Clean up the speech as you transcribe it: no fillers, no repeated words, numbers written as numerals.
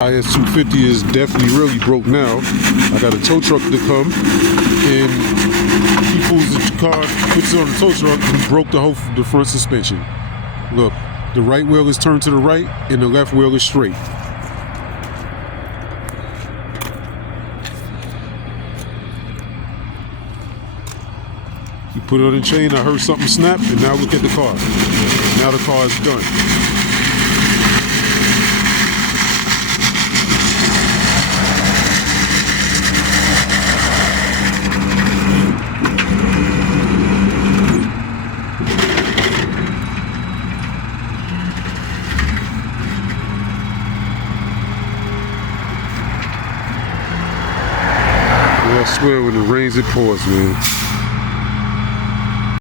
IS250 is definitely really broke now. I got a tow truck to come, and he pulls the car, puts it on the tow truck, and broke the front suspension. Look, the right wheel is turned to the right, and the left wheel is straight. He put it on the chain, I heard something snap, and now look at the car. Now the car is done. I swear when it rains it pours, man.